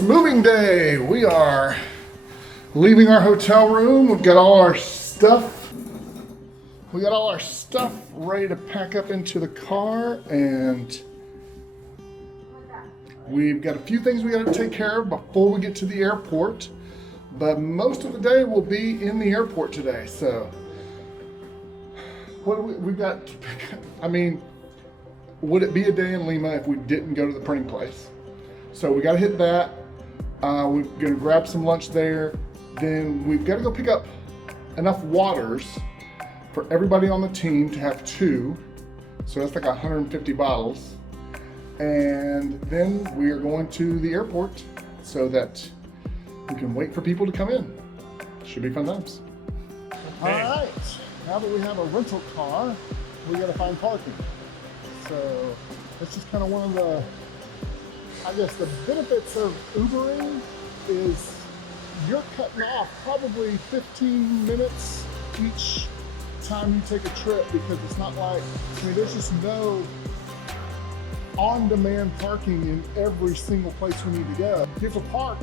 It's moving day. We are leaving our hotel room. We've got all our stuff. We got all our stuff ready to pack up into the car, and we've got a few things we got to take care of before we get to the airport. But most of the day will be in the airport today. So what do we've got to pick up? I mean, would it be a day in Lima if we didn't go to the printing place? So we got to hit that. We're gonna grab some lunch there. Then we've got to go pick up enough waters for everybody on the team to have 2. So that's like 150 bottles. And then we are going to the airport so that we can wait for people to come in. Should be fun times. All right, now that we have a rental car, we got to find parking. So that's just kind of one of the, I guess the benefits of Ubering is you're cutting off probably 15 minutes each time you take a trip, because it's not like, I mean, there's just no on-demand parking in every single place we need to go. You have to park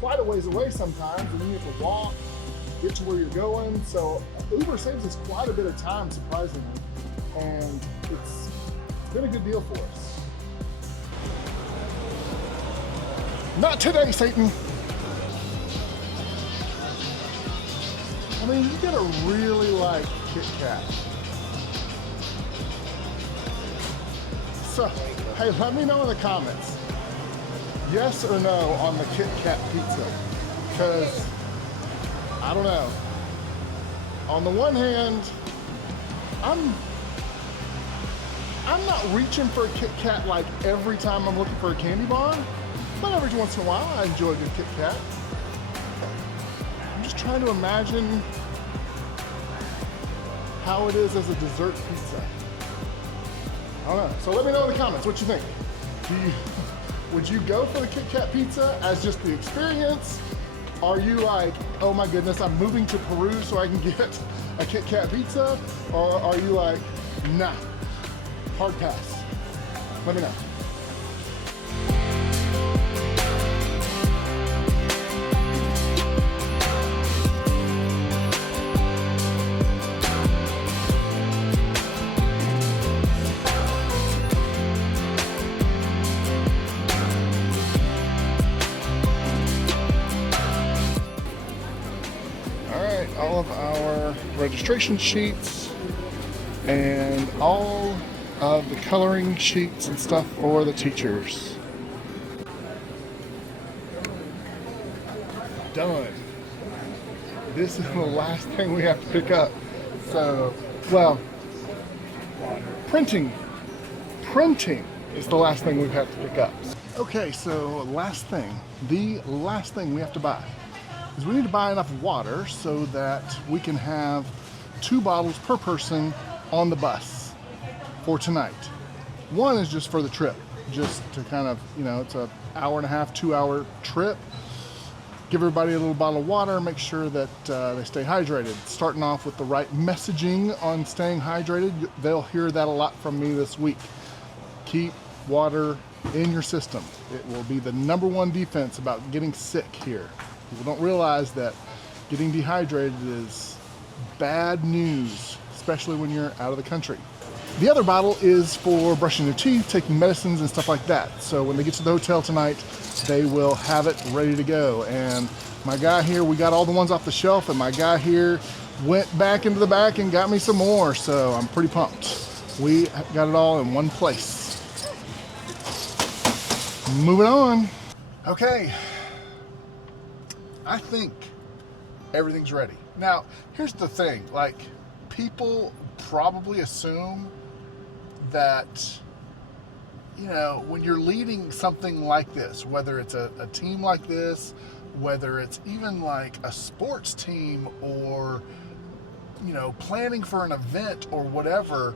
quite a ways away sometimes, and then you have to walk, get to where you're going. So Uber saves us quite a bit of time, surprisingly, and it's been a good deal for us. Not today, Satan. I mean, you gotta really like Kit Kat. So, hey, let me know in the comments, yes or no on the Kit Kat pizza, because I don't know. On the one hand, I'm not reaching for a Kit Kat like every time I'm looking for a candy bar, but every once in a while I enjoy a good Kit Kat. I'm just trying to imagine how it is as a dessert pizza. I don't know. So let me know in the comments what you think. Would you go for the Kit Kat pizza as just the experience? Are you like, oh my goodness, I'm moving to Peru so I can get a Kit Kat pizza? Or are you like, nah, hard pass? Let me know. All of our registration sheets and all of the coloring sheets and stuff for the teachers. Done. This is the last thing we have to pick up. So, well, printing is the last thing we've had to pick up. Okay, so the last thing we have to buy is we need to buy enough water so that we can have 2 bottles per person on the bus for tonight. One is just for the trip, just to kind of, you know, it's an hour and a half, 2-hour trip. Give everybody a little bottle of water, make sure that they stay hydrated. Starting off with the right messaging on staying hydrated. They'll hear that a lot from me this week. Keep water in your system. It will be the #1 defense about getting sick here. People don't realize that getting dehydrated is bad news, especially when you're out of the country. The other bottle is for brushing your teeth, taking medicines and stuff like that. So when they get to the hotel tonight, they will have it ready to go. And my guy here, we got all the ones off the shelf, and my guy here went back into the back and got me some more. So I'm pretty pumped. We got it all in one place. Moving on. Okay. I think everything's ready. Now, here's the thing, like, people probably assume that, you know, when you're leading something like this, whether it's a team like this, whether it's even like a sports team, or, you know, planning for an event or whatever,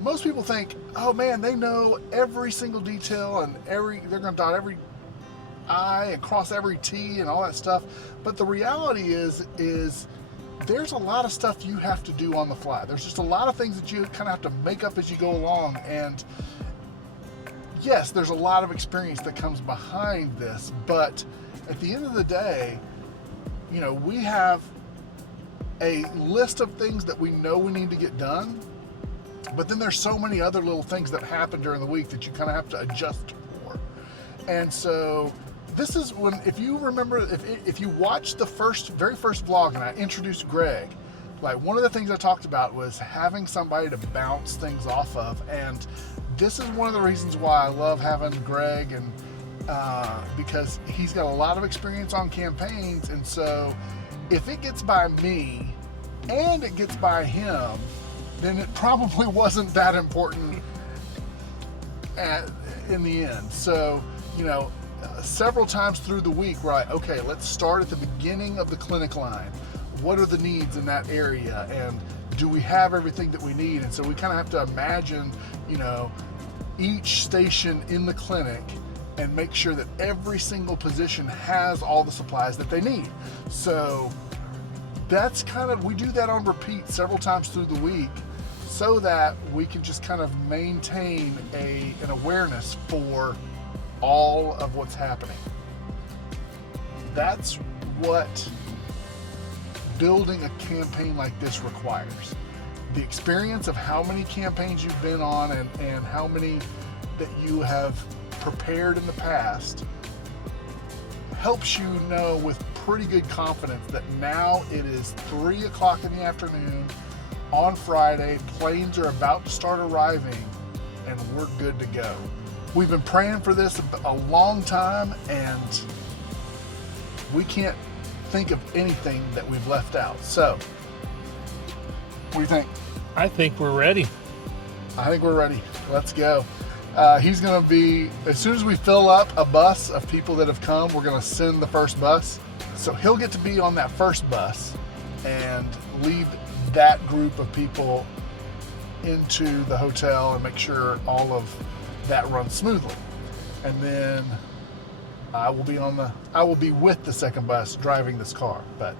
most people think, oh man, they know every single detail and they're gonna dot every I and cross every T and all that stuff. But the reality is there's a lot of stuff you have to do on the fly. There's just a lot of things that you kind of have to make up as you go along, and yes, there's a lot of experience that comes behind this, but at the end of the day, you know, we have a list of things that we know we need to get done, but then there's so many other little things that happen during the week that you kind of have to adjust for. And so this is when, if you remember, if you watched the very first vlog and I introduced Greg, like one of the things I talked about was having somebody to bounce things off of. And this is one of the reasons why I love having Greg, and because he's got a lot of experience on campaigns. And so if it gets by me and it gets by him, then it probably wasn't that important in the end. So, you know, several times through the week, right, okay, let's start at the beginning of the clinic line. What are the needs in that area, and do we have everything that we need? And so we kind of have to imagine, you know, each station in the clinic and make sure that every single position has all the supplies that they need. So that's kind of, we do that on repeat several times through the week so that we can just kind of maintain an awareness for all of what's happening. That's what building a campaign like this requires. The experience of how many campaigns you've been on and how many that you have prepared in the past helps you know with pretty good confidence that now it is 3 o'clock in the afternoon on Friday, planes are about to start arriving, and we're good to go. We've been praying for this a long time, and we can't think of anything that we've left out. So, what do you think? I think we're ready. I think we're ready. Let's go. He's going to be, as soon as we fill up a bus of people that have come, we're going to send the first bus. So he'll get to be on that first bus and lead that group of people into the hotel and make sure all of that runs smoothly. And then I will be with the second bus driving this car. But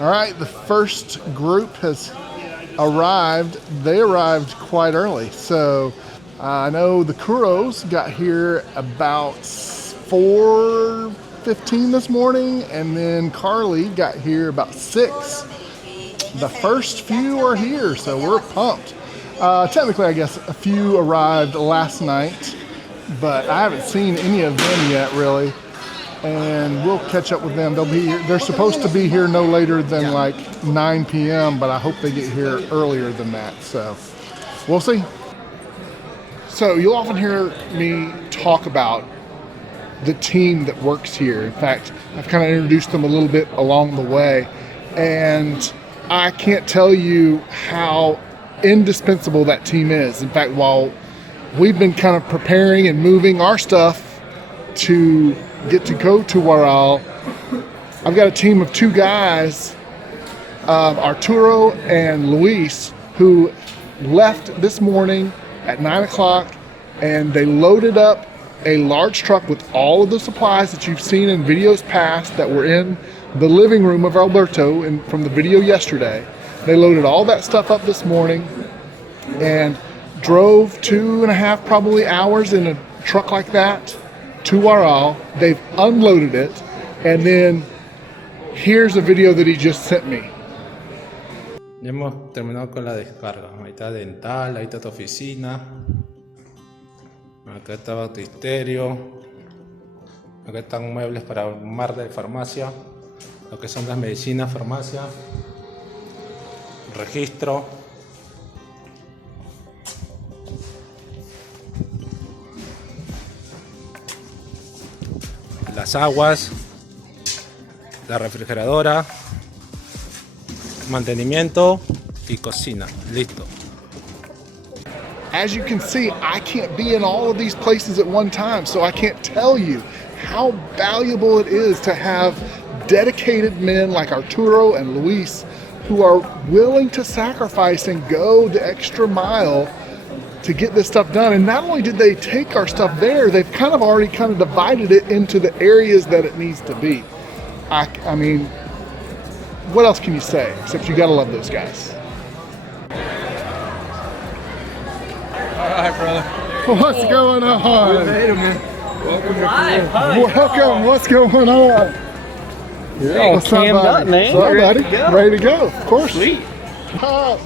all right, the first group has arrived. They arrived quite early. So I know the Kuros got here about 4:15 this morning, and then Carly got here about 6. The first few are here, so we're pumped. Technically, I guess a few arrived last night, but I haven't seen any of them yet, really. And we'll catch up with them. They'll be here. They're supposed to be here no later than like 9 p.m., but I hope they get here earlier than that. So we'll see. So you'll often hear me talk about the team that works here. In fact, I've kind of introduced them a little bit along the way, and I can't tell you how indispensable that team is. In fact, while we've been kind of preparing and moving our stuff to get to go to Waral, I've got a team of 2 guys, Arturo and Luis, who left this morning at 9 o'clock, and they loaded up a large truck with all of the supplies that you've seen in videos past that were in the living room of Alberto and from the video yesterday. They loaded all that stuff up this morning and drove 2.5 probably hours in a truck like that to Waral. They've unloaded it, and then here's a video that he just sent me. Ya hemos terminado con la descarga. Ahí está dental, ahí está tu oficina. Acá está batisterio. Acá están muebles para un mar de farmacia. Lo que son las medicinas, farmacia. Registro. Las aguas. La refrigeradora. Mantenimiento y cocina. Listo. As you can see, I can't be in all of these places at one time, so I can't tell you how valuable it is to have dedicated men like Arturo and Luis who are willing to sacrifice and go the extra mile to get this stuff done. And not only did they take our stuff there, they've kind of already divided it into the areas that it needs to be. I mean, what else can you say? Except you gotta love those guys. Hi, brother. What's going on? Made him, man. Welcome to Peru. Welcome. What's going on? Yeah, what's up, cammed buddy? up, man. What's up, Ready buddy? to go. Ready to go. Of course. Sweet. How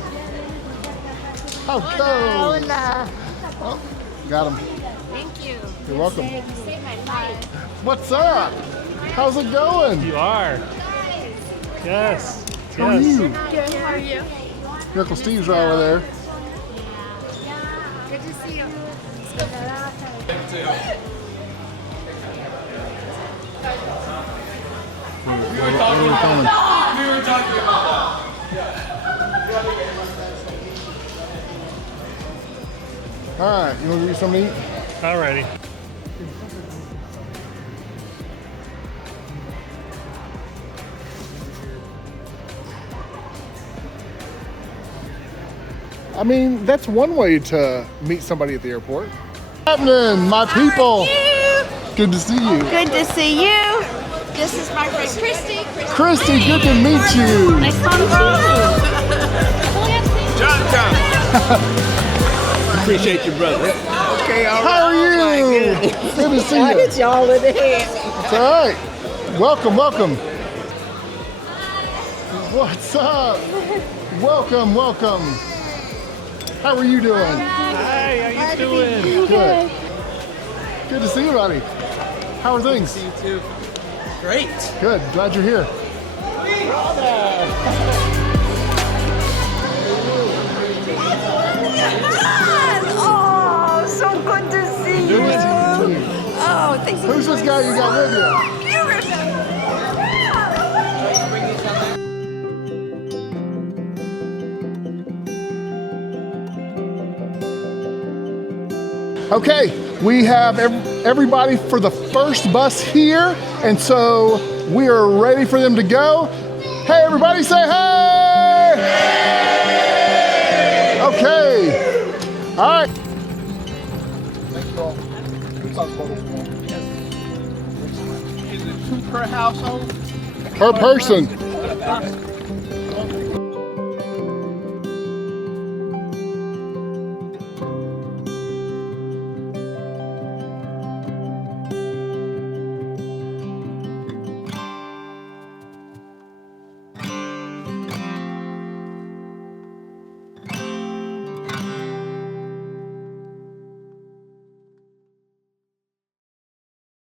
goes? Hola. Oh, got him. Thank you. You're welcome. You saved my life. What's up? How's it going? You are. Yes. How are you? Good. How are you? Your Uncle Steve's right over there. Good to see you. All right, you want to get something to eat? Alrighty. I mean, that's one way to meet somebody at the airport. What's happening, my people? Good to see you. Good to see you. This is my friend Christy. Christy, good to meet you. Nice to meet you. Appreciate you, brother. Okay, all right. How are you? Good to see you. Y'all in the head. It's all right. Welcome, welcome. What's up? Welcome, welcome. How are you doing? Hi, how you doing? Good. Good to see you, buddy. How are things? See you too. Great. Good. Glad you're here. Oh, so good to see you. Good to see you. Oh, thanks. Who's this guy you got with you? Okay, we have everybody for the first bus here, and so we are ready for them to go. Hey, everybody say hey! Okay, all right. Thank you all. Is it 2 per household? Per person.